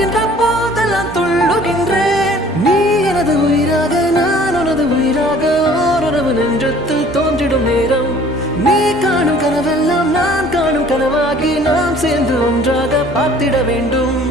பார்க்கின்ற போதெல்லாம் துள்ளுகின்றேன். நீ எனது உயிராக நான் உனது உயிராக ஓரளவு நெஞ்சத்தில் தோன்றிடும் நேரம். நீ காணும் கனவெல்லாம் நான் காணும் கனவாகி நாம் சேர்ந்து ஒன்றாக பார்த்திட வேண்டும்.